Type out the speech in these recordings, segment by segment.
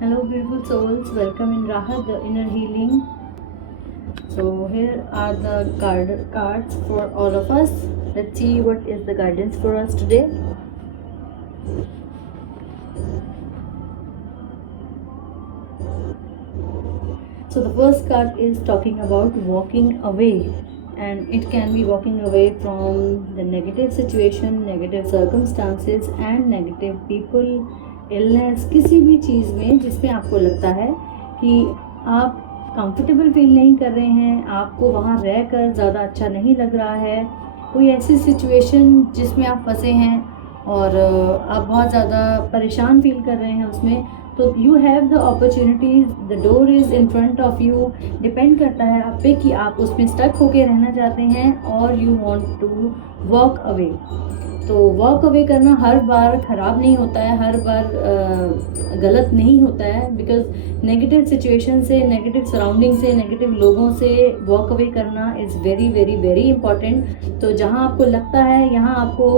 Hello, beautiful souls. Welcome in Rahat, the inner healing. So, here are the cards for all of us. Let's see what is the guidance for us today. So, the first card is talking about walking away, and it can be walking away from the negative situation, negative circumstances, and negative people, illness, किसी भी चीज़ में जिसमें आपको लगता है कि आप comfortable feel नहीं कर रहे हैं, आपको वहाँ रहकर ज़्यादा अच्छा नहीं लग रहा है, कोई ऐसी सिचुएशन जिसमें आप फंसे हैं और आप बहुत ज़्यादा परेशान फील कर रहे हैं उसमें, तो you have the opportunities, the door is in front of you. Depend करता है आप पे कि आप उसमें स्टक होके रहना चाहते हैं और you want to walk away. तो वॉक अवे करना हर बार ख़राब नहीं होता है, हर बार गलत नहीं होता है, बिकॉज नेगेटिव सिचुएशन से, नेगेटिव सराउंडिंग से, नेगेटिव लोगों से वॉक अवे करना is very very very important. तो जहाँ आपको लगता है यहाँ आपको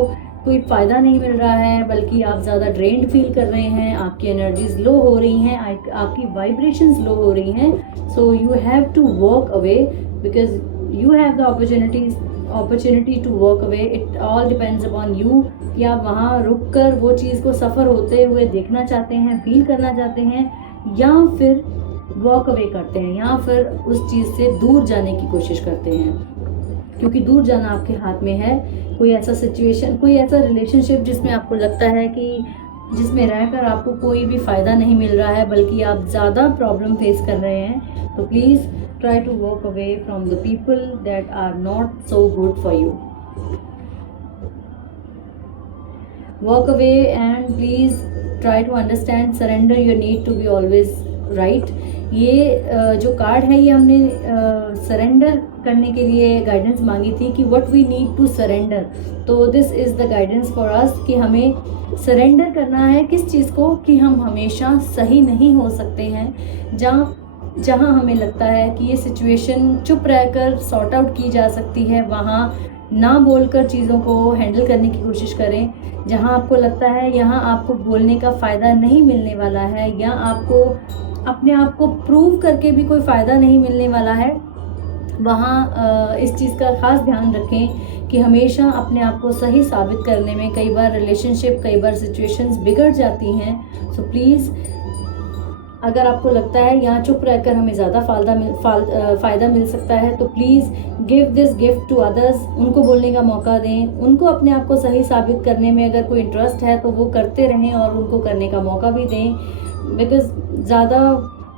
कोई फ़ायदा नहीं मिल रहा है, बल्कि आप ज़्यादा ड्रेन्ड फील कर रहे हैं, आपकी एनर्जीज लो हो रही हैं, आपकी वाइब्रेशंस लो हो रही हैं, so you have to walk away because you have the opportunity to walk away. It all depends upon you कि आप वहाँ रुक कर वो चीज़ को सफ़र होते हुए देखना चाहते हैं, फील करना चाहते हैं, या फिर वॉक अवे करते हैं, या फिर उस चीज़ से दूर जाने की कोशिश करते हैं, क्योंकि दूर जाना आपके हाथ में है। कोई ऐसा सिचुएशन, कोई ऐसा रिलेशनशिप जिसमें आपको लगता है कि जिसमें रहकर आपको कोई भी फ़ायदा नहीं मिल रहा है, बल्कि आप ज़्यादा प्रॉब्लम फेस कर रहे हैं, तो please try to walk away from the people that are not so good for you. Walk away and please try to understand, surrender your need to be always right. ये जो card है ये हमने surrender करने के लिए guidance मांगी थी कि what we need to surrender. तो this is the guidance for us कि हमें सरेंडर करना है किस चीज़ को, कि हम हमेशा सही नहीं हो सकते हैं। जहाँ हमें लगता है कि ये सिचुएशन चुप रहकर सॉर्ट आउट की जा सकती है, वहाँ ना बोलकर चीज़ों को हैंडल करने की कोशिश करें। जहाँ आपको लगता है यहाँ आपको बोलने का फ़ायदा नहीं मिलने वाला है, या आपको अपने आप को प्रूव करके भी कोई फ़ायदा नहीं मिलने वाला है, वहाँ इस चीज़ का ख़ास ध्यान रखें कि हमेशा अपने आप को सही साबित करने में कई बार रिलेशनशिप, कई बार सिचुएशंस बिगड़ जाती हैं। सो प्लीज़, अगर आपको लगता है यहाँ चुप रहकर हमें ज़्यादा फ़ायदा मिल सकता है, तो please give this gift to others. उनको बोलने का मौका दें, उनको अपने आप को सही साबित करने में अगर कोई इंटरेस्ट है तो वो करते रहें और उनको करने का मौका भी दें, बिकॉज़ ज़्यादा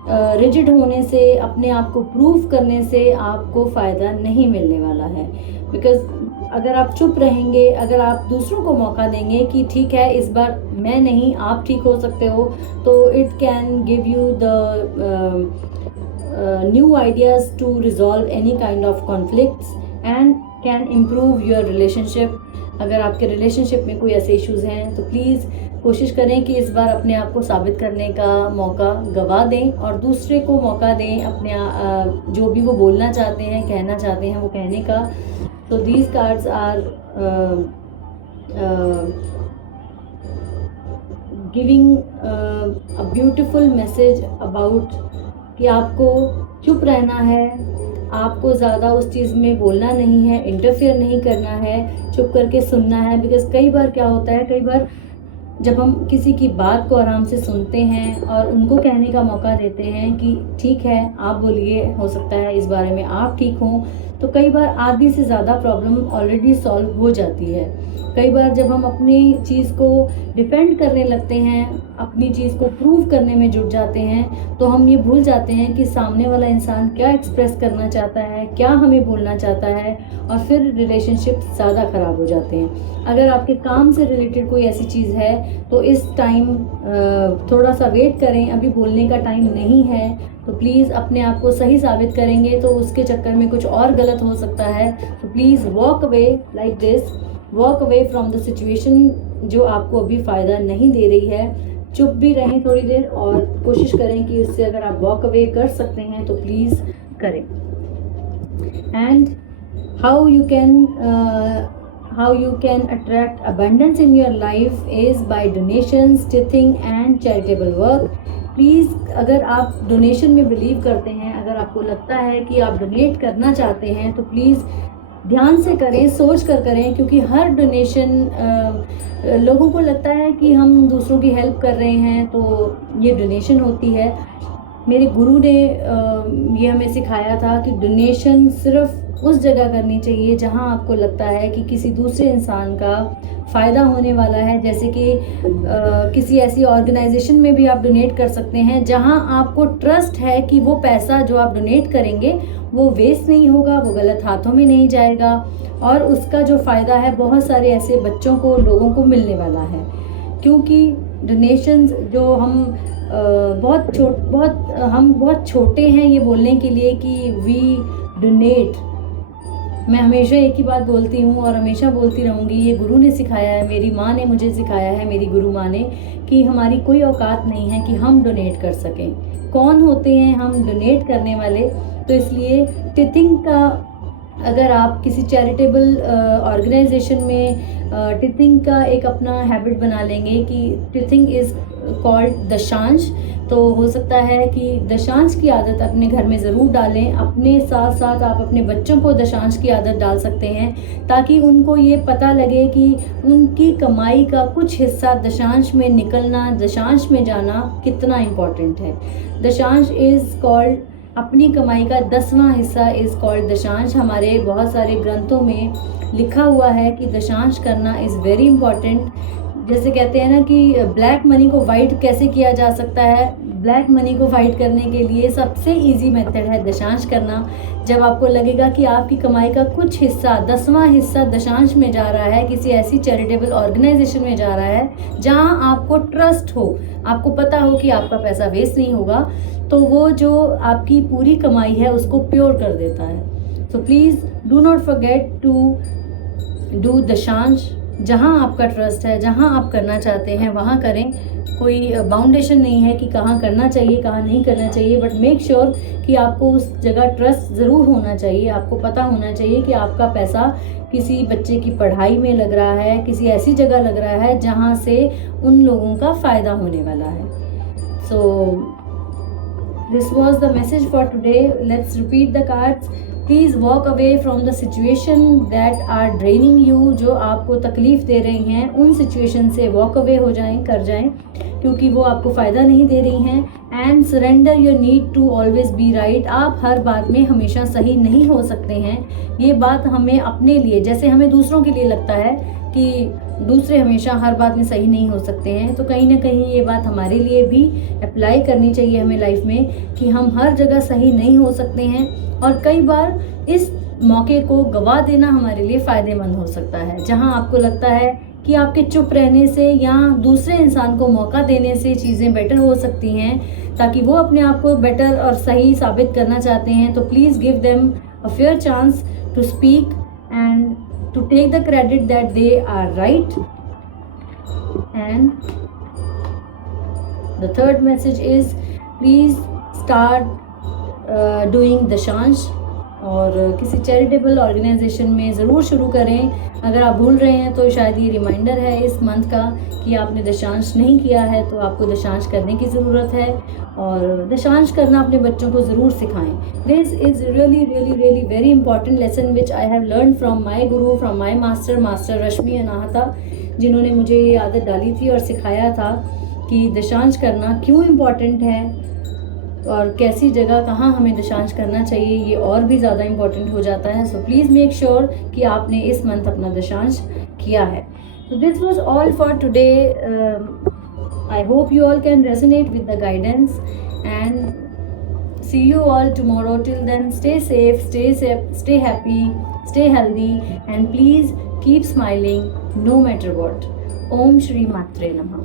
रिजिड होने से, अपने आप को प्रूव करने से आपको फ़ायदा नहीं मिलने वाला है। बिकॉज़ अगर आप चुप रहेंगे, अगर आप दूसरों को मौका देंगे कि ठीक है इस बार मैं नहीं, आप ठीक हो सकते हो, तो it can give you the new ideas to resolve any kind of conflicts and can improve your relationship. अगर आपके रिलेशनशिप में कोई ऐसे इश्यूज़ हैं तो प्लीज़ कोशिश करें कि इस बार अपने आप को साबित करने का मौका गवा दें और दूसरे को मौका दें अपने जो भी वो बोलना चाहते हैं, कहना चाहते हैं, वो कहने का। So these cards are giving a beautiful message about कि आपको चुप रहना है, आपको ज़्यादा उस चीज़ में बोलना नहीं है, इंटरफेयर नहीं करना है, चुप करके सुनना है। बिकॉज़ कई बार क्या होता है, कई बार जब हम किसी की बात को आराम से सुनते हैं और उनको कहने का मौका देते हैं कि ठीक है आप बोलिए, हो सकता है इस बारे में आप ठीक हों, तो कई बार आधी से ज़्यादा प्रॉब्लम ऑलरेडी सॉल्व हो जाती है। कई बार जब हम अपनी चीज़ को डिफेंड करने लगते हैं, अपनी चीज़ को प्रूव करने में जुट जाते हैं, तो हम ये भूल जाते हैं कि सामने वाला इंसान क्या एक्सप्रेस करना चाहता है, क्या हमें बोलना चाहता है, और फिर रिलेशनशिप ज़्यादा ख़राब हो जाते हैं। अगर आपके काम से रिलेटेड कोई ऐसी चीज़ है तो इस टाइम थोड़ा सा वेट करें, अभी बोलने का टाइम नहीं है। तो प्लीज़ अपने आप को सही साबित करेंगे तो उसके चक्कर में कुछ और गलत हो सकता है। तो please walk away like this, walk away from the situation जो आपको अभी फ़ायदा नहीं दे रही है। चुप भी रहें थोड़ी देर और कोशिश करें कि उससे अगर आप वॉक अवे कर सकते हैं तो प्लीज़ करें। And how you can attract abundance in your life is by donations, tithing and charitable work. Please अगर आप डोनेशन में बिलीव करते हैं, अगर आपको लगता है कि आप डोनेट करना चाहते हैं, तो प्लीज़ ध्यान से करें, सोच कर करें, क्योंकि हर डोनेशन लोगों को लगता है कि हम दूसरों की हेल्प कर रहे हैं तो ये डोनेशन होती है। मेरे गुरु ने ये हमें सिखाया था कि डोनेशन सिर्फ उस जगह करनी चाहिए जहां आपको लगता है कि किसी दूसरे इंसान का फ़ायदा होने वाला है। जैसे कि किसी ऐसी ऑर्गेनाइजेशन में भी आप डोनेट कर सकते हैं जहां आपको ट्रस्ट है कि वो पैसा जो आप डोनेट करेंगे वो वेस्ट नहीं होगा, वो गलत हाथों में नहीं जाएगा, और उसका जो फ़ायदा है बहुत सारे ऐसे बच्चों को, लोगों को मिलने वाला है। क्योंकि डोनेशंस जो हम बहुत छोटे हैं ये बोलने के लिए कि वी डोनेट। मैं हमेशा एक ही बात बोलती हूँ और हमेशा बोलती रहूँगी, ये गुरु ने सिखाया है, मेरी माँ ने मुझे सिखाया है, मेरी गुरु माँ ने, कि हमारी कोई औकात नहीं है कि हम डोनेट कर सकें। कौन होते हैं हम डोनेट करने वाले? तो इसलिए टिथिंग का, अगर आप किसी चैरिटेबल ऑर्गेनाइजेशन में टिथिंग का एक अपना हैबिट बना लेंगे कि टिथिंग इज़ कॉल्ड दशांश, तो हो सकता है कि दशांश की आदत अपने घर में ज़रूर डालें। अपने साथ साथ आप अपने बच्चों को दशांश की आदत डाल सकते हैं, ताकि उनको ये पता लगे कि उनकी कमाई का कुछ हिस्सा दशांश में निकलना, दशांश में जाना कितना इम्पॉर्टेंट है। दशांश इज़ कॉल्ड, अपनी कमाई का 10वां हिस्सा इज़ कॉल्ड दशांश। हमारे बहुत सारे ग्रंथों में लिखा हुआ है कि दशांश करना इज़ वेरी इम्पॉर्टेंट। जैसे कहते हैं ना कि ब्लैक मनी को वाइट कैसे किया जा सकता है, ब्लैक मनी को वाइट करने के लिए सबसे इजी मेथड है दशांश करना। जब आपको लगेगा कि आपकी कमाई का कुछ हिस्सा, 10वां हिस्सा दशांश में जा रहा है, किसी ऐसी चैरिटेबल ऑर्गेनाइजेशन में जा रहा है जहां आपको ट्रस्ट हो, आपको पता हो कि आपका पैसा वेस्ट नहीं होगा, तो वो जो आपकी पूरी कमाई है उसको प्योर कर देता है। So please do not forget to do दशांश। जहाँ आपका ट्रस्ट है, जहाँ आप करना चाहते हैं वहाँ करें। कोई बाउंडेशन नहीं है कि कहाँ करना चाहिए, कहाँ नहीं करना चाहिए, बट मेक श्योर कि आपको उस जगह ट्रस्ट ज़रूर होना चाहिए। आपको पता होना चाहिए कि आपका पैसा किसी बच्चे की पढ़ाई में लग रहा है, किसी ऐसी जगह लग रहा है जहाँ से उन लोगों का फ़ायदा होने वाला है। So this was the message for today. Let's repeat the cards. Please walk away from the situation that are draining you, जो आपको तकलीफ़ दे रही हैं, उन सिचुएशन से वॉक अवे हो जाएं, कर जाएं, क्योंकि वो आपको फ़ायदा नहीं दे रही हैं। And surrender your need to always be right. आप हर बात में हमेशा सही नहीं हो सकते हैं। ये बात हमें अपने लिए, जैसे हमें दूसरों के लिए लगता है कि दूसरे हमेशा हर बात में सही नहीं हो सकते हैं, तो कहीं ना कहीं ये बात हमारे लिए भी अप्लाई करनी चाहिए हमें लाइफ में, कि हम हर जगह सही नहीं हो सकते हैं, और कई बार इस मौके को गवा देना हमारे लिए फ़ायदेमंद हो सकता है। जहां आपको लगता है कि आपके चुप रहने से या दूसरे इंसान को मौका देने से चीज़ें बेटर हो सकती हैं, ताकि वो अपने आप को बेटर और सही साबित करना चाहते हैं, तो please give them a fair chance to speak and to take the credit that they are right. And the third message is please start doing दशांश, और किसी चैरिटेबल ऑर्गेनाइजेशन में ज़रूर शुरू करें। अगर आप भूल रहे हैं तो शायद ये रिमाइंडर है इस मंथ का कि आपने दशांश नहीं किया है, तो आपको दशांश करने की ज़रूरत है, और दशांश करना अपने बच्चों को ज़रूर सिखाएं। This is really really really very important lesson which I have learn from my Guru, from my master रश्मि अनाहता, जिन्होंने मुझे ये आदत डाली थी और सिखाया था कि दशांश करना क्यों इम्पॉर्टेंट है, और कैसी जगह, कहाँ हमें दशांश करना चाहिए, ये और भी ज़्यादा इम्पॉर्टेंट हो जाता है। सो प्लीज़ मेक श्योर कि आपने इस मंथ अपना दशांश किया है। So this was all for today. I hope you all can resonate with the guidance, and see you all tomorrow. Till then, stay safe, stay happy, stay healthy, and please keep smiling no matter what. Om Shri Matre Namah.